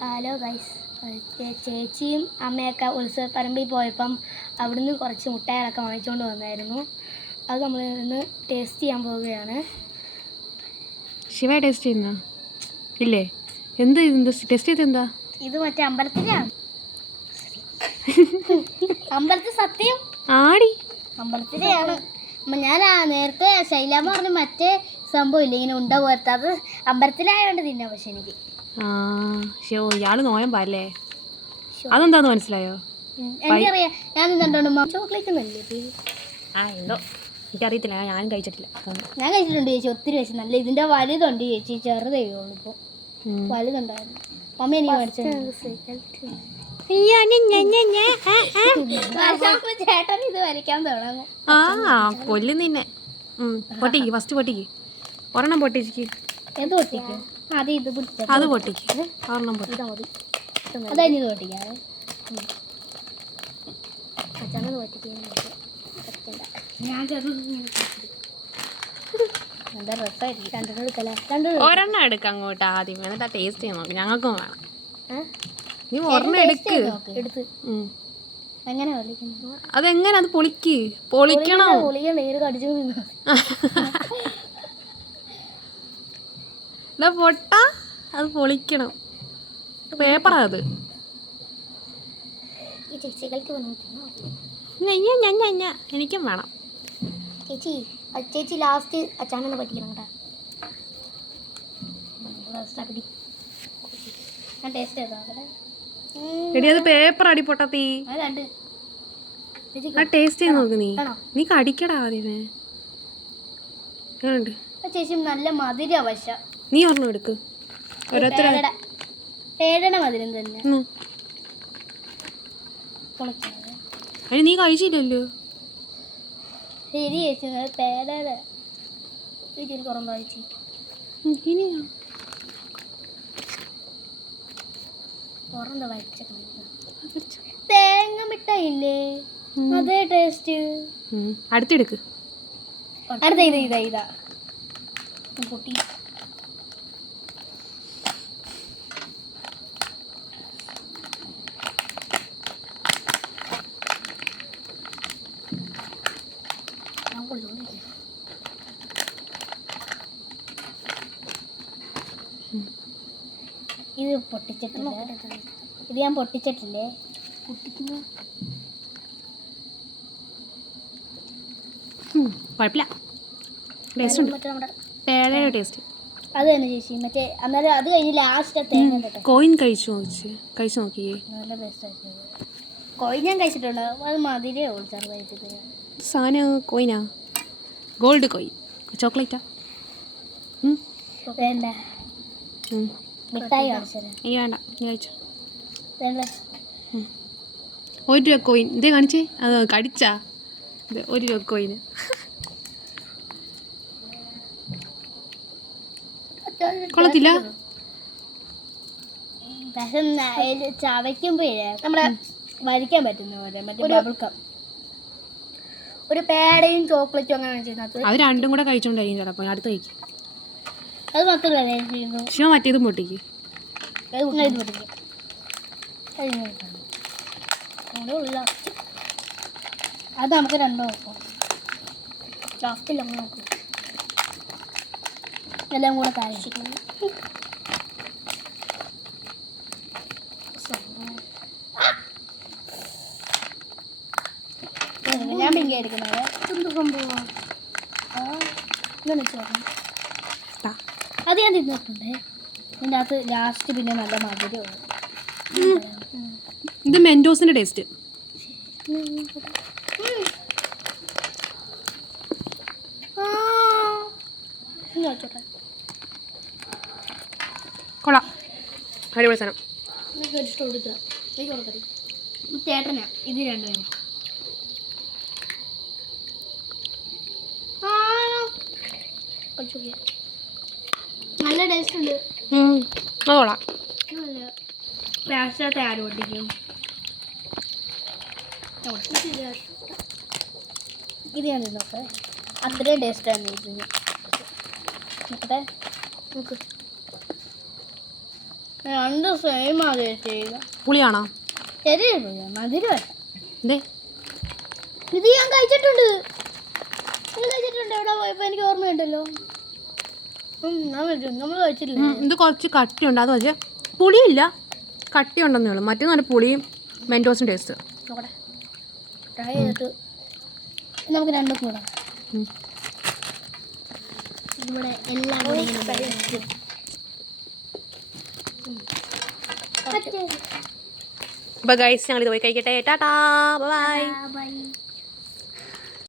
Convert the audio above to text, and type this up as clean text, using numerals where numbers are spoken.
Hello guys, ചേച്ചിയും അമ്മയൊക്കെ ഉത്സവപ്പറമ്പിൽ പോയപ്പം അവിടുന്ന് കുറച്ച് മുട്ടായികളൊക്കെ വാങ്ങിച്ചുകൊണ്ട് വന്നായിരുന്നു. അത് നമ്മൾ ഇന്ന് ടേസ്റ്റ് ചെയ്യാൻ പോവുകയാണ്. ശിവ ടേസ്റ്റ് ചെയ്യുന്ന ഇല്ലേ? എന്ത് ടേസ്റ്റ് ചെയ്ത് എന്താ? ഇത് മറ്റേ അമ്പലത്തിലാണ്. അമ്പലത്തിൽ സത്യം ആടി അമ്പലത്തിലെയാണ്. ഞാൻ നേരത്തെ ശൈലാമ്മ പറഞ്ഞ മറ്റേ സംഭവം ഇല്ല, ഇങ്ങനെ ഉണ്ട പോലത്തെ, അത് അമ്പലത്തിലായോണ്ട് തിന്നാം. പക്ഷെ എനിക്ക് ഇയാള് നോയമ്പല്ലേ? അതെന്താന്ന് മനസ്സിലായോ? എനിക്കറിയാം, ഞാൻ നിന്നുണ്ടോ ചോക്ലേറ്റ് നല്ലേ എന്തോ എനിക്കറിയത്തില്ല, ഞാനും കഴിച്ചിട്ടില്ല. ഞാൻ കഴിച്ചിട്ടുണ്ട് ചേച്ചി, ഒത്തിരി കഴിച്ചു. നല്ല ഇതിന്റെ വലുതുണ്ട് ചേച്ചി, ചെറുതേ ഉള്ളൂ. ഇപ്പോൾ വലുതുണ്ടായിരുന്നു. മമ്മി എനിക്ക് മേടിച്ചത്. ചേട്ടൻ ഇത് വരയ്ക്കാൻ തുടങ്ങും. കൊല്ലും നിന്നെ. പൊട്ടിക്ക്, ഫസ്റ്റ് പൊട്ടിക്ക്. ഒരെണ്ണം പൊട്ടിക്ക്. എന്ത് പൊട്ടിക്കും? അത് ഇത് അത് പൊട്ടിക്ക്. ഒരെണ്ണം പൊട്ടിക്ക്. അതായത് ഇത് പൊട്ടിക്കാതെ അച്ഛനത് പൊട്ടിക്കാൻ എന്താ രസമായിരിക്കും. രണ്ടെണ്ണം എടുക്കല. ഒരെണ്ണം എടുക്ക അങ്ങോട്ട് ആദ്യം, എന്നിട്ട് ടേസ്റ്റ് ചെയ്യാൻ നോക്ക്. ഞങ്ങൾക്കും വേണം. നീ ഒരെണ്ണം എടുക്ക്. എടുത്ത് എങ്ങനെ പൊളിക്കുന്നു? അതെങ്ങനെ? അത് പൊളിക്കണോ? പൊളിക്കാൻ നേര് കടിച്ചു നിന്നു. പൊട്ട അത് പൊളിക്കണം. പേപ്പറാ അത്. ഈ ചേച്ചികൾക്ക് എനിക്കും വേണം. ചേച്ചി ലാസ്റ്റ് അച്ചാണെന്ന് പറ്റിക്കണം കേട്ടോ. ഞാൻ ടേസ്റ്റ് ചെയ്താ എടി അത് പേപ്പർ അടി പൊട്ടത്തി. ടേസ്റ്റ് ചെയ്ത് നോക്ക്. നീ കടിക്കടാ ആദ്യമേ. ചേച്ചി നല്ല മധുര വശ. നീ ഒരെണ്ണം എടുക്ക്. പേടയുടെ മധുരം തന്നെ. അതിന് നീ കഴിച്ചില്ലല്ലോ. ശരി ചേച്ചി, പേടയുടെ ചേച്ചി കുറഞ്ഞ കഴിച്ചു. പുറന്താ വരച്ച തേങ്ങ മിഠായില്ലേ, അതേ ടേസ്റ്റ്. അടുത്തെടുക്ക്. അടുത്ത ഇതാ പൊട്ടി. ഇത് പൊട്ടിച്ചിട്ടില്ല. ഇത് ഞാൻ പൊട്ടിച്ചിട്ടില്ലേ. കുഴപ്പമില്ല, ടേസ്റ്റ് ഉണ്ട്. പേടയുടെ ടേസ്റ്റ് അത് തന്നെ ചേച്ചി. മറ്റേ അന്നേരം അത് കഴിഞ്ഞ് ലാസ്റ്റ് തേങ്ങ കോയിൻ കഴിച്ചു നോക്കിയേ. നല്ല ടേസ്റ്റ്. കോയിൻ ഞാൻ കഴിച്ചിട്ടുണ്ട്. അത് മധുരേ ഉള്ളു ചെറുതായിട്ട്. സാധനം കോയിനാ? Gold coin. ചോക്ലേറ്റാ? വേണ്ട, മിഠായി കാണിച്ചു. നീ വേണ്ട, നീ കഴിച്ചോ. വേണ്ട, 1 രൂപ കോയിൻ. ഇതേ കാണിച്ചേ. അത് കടിച്ചാ? 1 രൂപ കോയിന്. കൊള്ളത്തില്ല. പക്ഷെ ചവയ്ക്കുമ്പോഴേ നമ്മുടെ വരിക്കാൻ പറ്റുന്ന പോലെ മറ്റേ ബബിൾ കം. ഒരു പേടയും ചോക്ലേറ്റും അങ്ങനെ ചെയ്യുന്നത്. അത് രണ്ടും കൂടെ കഴിച്ചോണ്ടായിരിക്കും ചിലപ്പോൾ. അടുത്ത് കഴിക്കും. അത് മാത്രമല്ല ശിവ മറ്റേതും പൊട്ടിക്ക്. അത് നമുക്ക് രണ്ടോ നോക്കാം. ലാസ്റ്റിൽ നമ്മൾ നോക്കും. എല്ലാം കൂടെ താഴെ ഞാൻ പിങ്കി എടുക്കുന്നത്. എന്ത് സംഭവം അത് ഞാൻ തിന്നിട്ടുണ്ട്. ഇതിൻ്റെ അകത്ത് ലാസ്റ്റ് പിന്നെ നല്ല മധുരമാണ്. ഇത് മെൻറ്റോസിൻ്റെ ടേസ്റ്റ്. കൊള്ളാം, അടിപൊളി സാധനം. ചേട്ടനാ ഇത് രണ്ടുപേരും. നല്ല ടേസ്റ്റ് ഉണ്ട്. കൊള്ളാം. ലാസ്റ്റ് ആര് പൊട്ടിക്കും? ഇത് ഞാൻ നോക്കേ. അത്രയും ടേസ്റ്റാണ് ഇതിന്. നോക്കട്ടെ, നോക്ക്. രണ്ട് സെയിം അതേ ചെയ്യുക. പുളിയാണോ? മധുരമല്ല. എന്തേ? ഇത് ഞാൻ കഴിച്ചിട്ടുണ്ട്. ഇത് കഴിച്ചിട്ടുണ്ട്. എവിടെ പോയപ്പോ എനിക്ക് ഓർമ്മയുണ്ടല്ലോ. നമ്മൾ കഴിച്ചിട്ടില്ല. ഇത് കുറച്ച് കട്ടിയുണ്ട്. അത് പക്ഷേ പുളിയില്ല, കട്ടിയുണ്ടെന്നേ ഉള്ളൂ. മറ്റേ നല്ല പുളിയും മെൻറ്റോസും ടേസ്റ്റ്. നോക്കട്ടെ, ട്രൈ ചെയ്തിട്ട് നമുക്ക് രണ്ടും കൂടാം. ഇവിടെ എല്ലാം കൂടി അപ്പോൾ ഗൈസ് ഞങ്ങളിത് പോയി കഴിക്കട്ടെ. Tata bye.